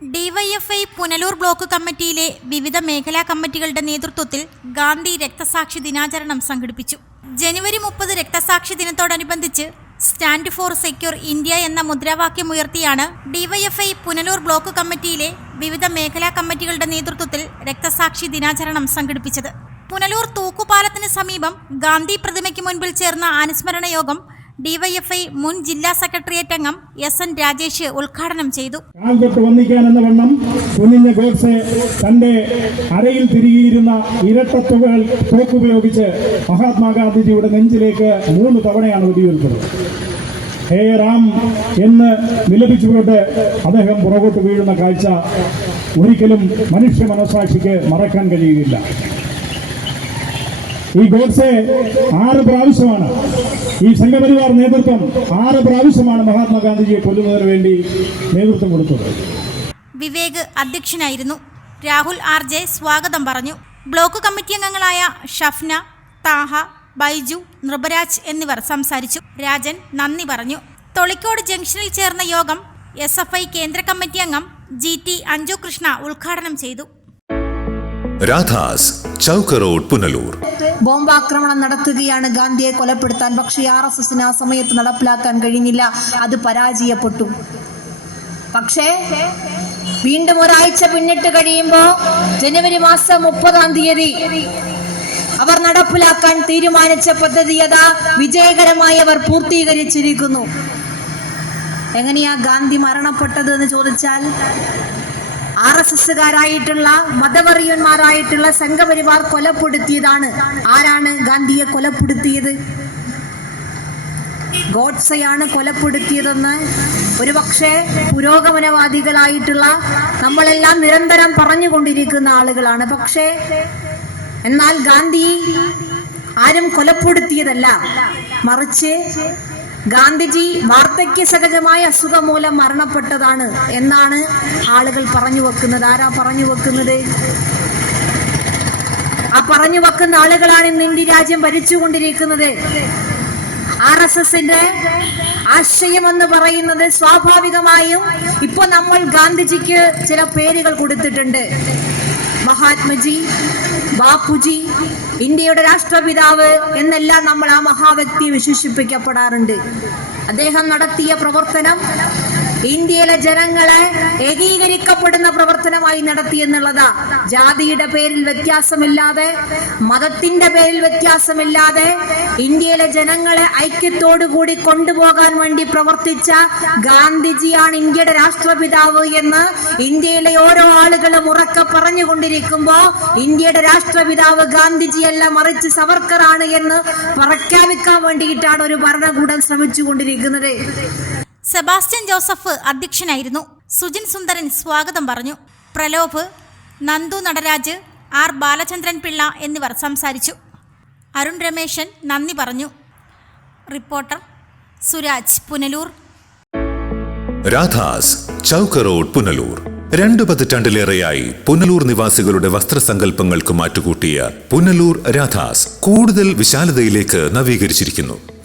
DYFI Punalur block കമ്മിറ്റിയിലെ വിവിധ മേഖലാ കമ്മിറ്റികളുടെ നേതൃത്വത്തിൽ ഗാന്ധി രക്തസാക്ഷി ദിനാചരണം സംഘടിപ്പിച്ചു. ജനുവരി മുപ്പത് രക്തസാക്ഷി ദിനത്തോടനുബന്ധിച്ച് സ്റ്റാൻഡ് ഫോർ സെക്യൂർ ഇന്ത്യ എന്ന മുദ്രാവാക്യം ഉയർത്തിയാണ് ഡിവൈഎഫ്ഐ പുനലൂർ ബ്ലോക്ക് കമ്മിറ്റിയിലെ വിവിധ മേഖലാ കമ്മിറ്റികളുടെ നേതൃത്വത്തിൽ രക്തസാക്ഷി ദിനാചരണം സംഘടിപ്പിച്ചത്. പുനലൂർ തൂക്കുപാലത്തിന് സമീപം ഗാന്ധി പ്രതിമയ്ക്ക് മുൻപിൽ ചേർന്ന അനുസ്മരണ യോഗം ഡിവൈഎഫ്ഐ മുൻ ജില്ലാ സെക്രട്ടേറിയറ്റ് അംഗം എസ് എൻ രാജേഷ് ഉദ്ഘാടനം ചെയ്തു. എന്ന വണ്ണം കുഞ്ഞിഞ്ഞ ഗോഡ്സെ തന്റെ അരയിൽ തിരികിയിരുന്ന ഇരട്ടത്തുകൾ തോക്കുപയോഗിച്ച് മഹാത്മാഗാന്ധിജിയുടെ നെഞ്ചിലേക്ക് മൂന്ന് തവണയാണ് വെടിവെച്ചത് ഹേ റാം എന്ന് വിലപിച്ചുകൊണ്ട് അദ്ദേഹം പുറകോട്ട് വീഴുന്ന കാഴ്ച ഒരിക്കലും മനുഷ്യ മനസാക്ഷിക്ക് മറക്കാൻ കഴിയുകയില്ല. ഈ ഗോഡ്സെ ആറ് പ്രാവശ്യമാണ്. ഈ സംഘപരിവാർ നേതൃത്വം ആറ് പ്രാവശ്യമാണ് മഹാത്മാഗാന്ധിജിയെ കൊല്ലുന്നതിന് വേണ്ടി നേതൃത്വം കൊടുത്തത്. വിവേക് അധ്യക്ഷനായിരുന്നു. രാഹുൽ ആർ ജെ സ്വാഗതം പറഞ്ഞു. ബ്ലോക്ക് കമ്മിറ്റി അംഗങ്ങളായ ഷഫ്ന താഹ ബൈജു നൃപരാജ് എന്നിവർ സംസാരിച്ചു. രാജൻ നന്ദി പറഞ്ഞു. തൊളിക്കോട് ജംഗ്ഷനിൽ ചേർന്ന യോഗം എസ് എഫ് ഐ കേന്ദ്ര കമ്മിറ്റി അംഗം ജി ടി അഞ്ജു കൃഷ്ണ ഉദ്ഘാടനം ചെയ്തു. രാധാസ് ചൗക്ക് റോഡ് പുനലൂർ. ബോംബാക്രമണം നടത്തുകയാണ് ഗാന്ധിയെ കൊലപ്പെടുത്താൻ. പക്ഷേ ആർ എസ് എസിന് ആ സമയത്ത് നടപ്പിലാക്കാൻ കഴിഞ്ഞില്ല. അത് പരാജയപ്പെട്ടു. പക്ഷേ വീണ്ടും ഒരാഴ്ച പിന്നിട്ട് കഴിയുമ്പോ ജനുവരി മാസം മുപ്പതാം തീയതി അവർ നടപ്പിലാക്കാൻ തീരുമാനിച്ച പദ്ധതി അതാ വിജയകരമായി അവർ പൂർത്തീകരിച്ചിരിക്കുന്നു. എങ്ങനെയാ ഗാന്ധി മരണപ്പെട്ടത് എന്ന് ചോദിച്ചാൽ ആർ എസ് എസ്സുകാരായിട്ടുള്ള മതവറിയന്മാരായിട്ടുള്ള സംഘപരിവാർ കൊലപ്പെടുത്തിയതാണ്. ആരാണ് ഗാന്ധിയെ കൊലപ്പെടുത്തിയത്? ഗോഡ്സയാണ് കൊലപ്പെടുത്തിയതെന്ന്. ഒരുപക്ഷെ പുരോഗമനവാദികളായിട്ടുള്ള നമ്മളെല്ലാം നിരന്തരം പറഞ്ഞുകൊണ്ടിരിക്കുന്ന ആളുകളാണ്. പക്ഷേ എന്നാൽ ഗാന്ധി ആരും കൊലപ്പെടുത്തിയതല്ല. മറിച്ച് ഗാന്ധിജി വാർദ്ധക്യ സഹജമായ അസുഖം മൂലം മരണപ്പെട്ടതാണ് എന്നാണ് ആളുകൾ പറഞ്ഞു വെക്കുന്നത്. ആരാ പറഞ്ഞു വെക്കുന്നത്? ആ പറഞ്ഞു വെക്കുന്ന ആളുകളാണ് ഇന്ന് ഇന്ത്യ രാജ്യം ഭരിച്ചുകൊണ്ടിരിക്കുന്നത്. ആർ എസ് എസിന്റെ ആശയം എന്ന് പറയുന്നത് സ്വാഭാവികമായും ഇപ്പൊ നമ്മൾ ഗാന്ധിജിക്ക് ചില പേരുകൾ കൊടുത്തിട്ടുണ്ട്. മഹാത്മജി ബാപ്പുജി ഇന്ത്യയുടെ രാഷ്ട്രപിതാവ് എന്നെല്ലാം നമ്മൾ ആ മഹാവ്യക്തി വിശേഷിപ്പിക്കപ്പെടാറുണ്ട്. അദ്ദേഹം നടത്തിയ പ്രവർത്തനം ഇന്ത്യയിലെ ജനങ്ങളെ ഏകീകരിക്കപ്പെടുന്ന പ്രവർത്തനമായി നടത്തി എന്നുള്ളതാ ജാതിയുടെ പേരിൽ വ്യത്യാസമില്ലാതെ മതത്തിന്റെ പേരിൽ വ്യത്യാസമില്ലാതെ ഇന്ത്യയിലെ ജനങ്ങളെ ഐക്യത്തോടുകൂടി കൊണ്ടുപോകാൻ വേണ്ടി പ്രവർത്തിച്ച ഗാന്ധിജിയാണ് ഇന്ത്യയുടെ രാഷ്ട്രപിതാവ് എന്ന് ഇന്ത്യയിലെ ഓരോ ആളുകളും ഉറക്കെ പറഞ്ഞുകൊണ്ടിരിക്കുമ്പോ ഇന്ത്യയുടെ രാഷ്ട്രപിതാവ് ഗാന്ധിജിയല്ല മറിച്ച് സവർക്കറാണ് എന്ന് പ്രഖ്യാപിക്കാൻ വേണ്ടിയിട്ടാണ് ഒരു ഭരണകൂടം ശ്രമിച്ചുകൊണ്ടിരിക്കുന്നത്. സെബാസ്റ്റ്യൻ ജോസഫ് അധ്യക്ഷനായിരുന്നു. സുജിൻ സുന്ദരൻ സ്വാഗതം പറഞ്ഞു. പ്രലോഭ് നന്ദു നടരാജ് ആർ ബാലചന്ദ്രൻ പിള്ള എന്നിവർ സംസാരിച്ചു. അരുൺ രമേശൻ നന്ദി പറഞ്ഞു. റിപ്പോർട്ടർ സുരാജ് പുനലൂർ. രാധാസ് ചൗക്ക റോഡ് പുനലൂർ. രണ്ടു പതിറ്റാണ്ടിലേറെയായി പുനലൂർ നിവാസികളുടെ വസ്ത്രസങ്കല്പങ്ങൾക്ക് മാറ്റുകൂട്ടിയ പുനലൂർ രാധാസ് കൂടുതൽ വിശാലതയിലേക്ക് നവീകരിച്ചിരിക്കുന്നു.